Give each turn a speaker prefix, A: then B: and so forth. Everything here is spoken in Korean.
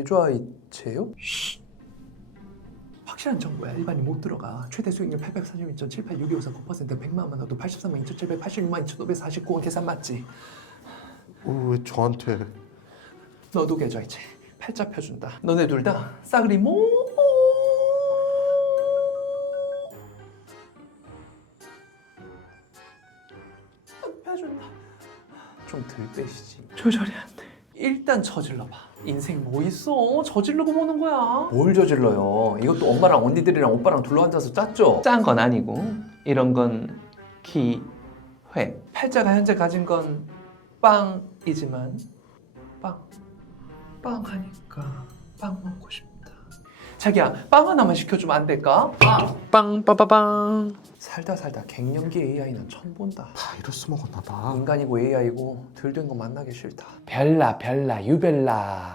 A: 계좌이체요? 확실한 정보야. 일반인 못 들어가. 최대 수익률 842.78625.9% 100만 원 넣어도 83만 2,786만 2,549원 계산 맞지?
B: 어, 왜 저한테?
A: 너도 계좌이체. 팔자 펴준다. 너네 둘 다 싸그리 뭐 펴준다. 좀덜 빼시지. 조절이 안 돼. 일단 저질러 봐 인생 뭐 있어 저질러고 보는 거야 뭘 저질러요 이것도 엄마랑 언니들이랑 오빠랑 둘러앉아서 짰죠 짠 건 아니고 이런 건 기회 팔자가 현재 가진 건 빵이지만 빵. 빵 하니까 빵 먹고 싶다. 자기야, 빵 하나만 시켜주면 안 될까? 빵. 빵 빠바빵. 살다 살다 갱년기 AI는 처음 본다.
B: 바이러스 먹었나 봐.
A: 인간이고 AI고 덜된거 만나기 싫다.
C: 별나 별나 유별나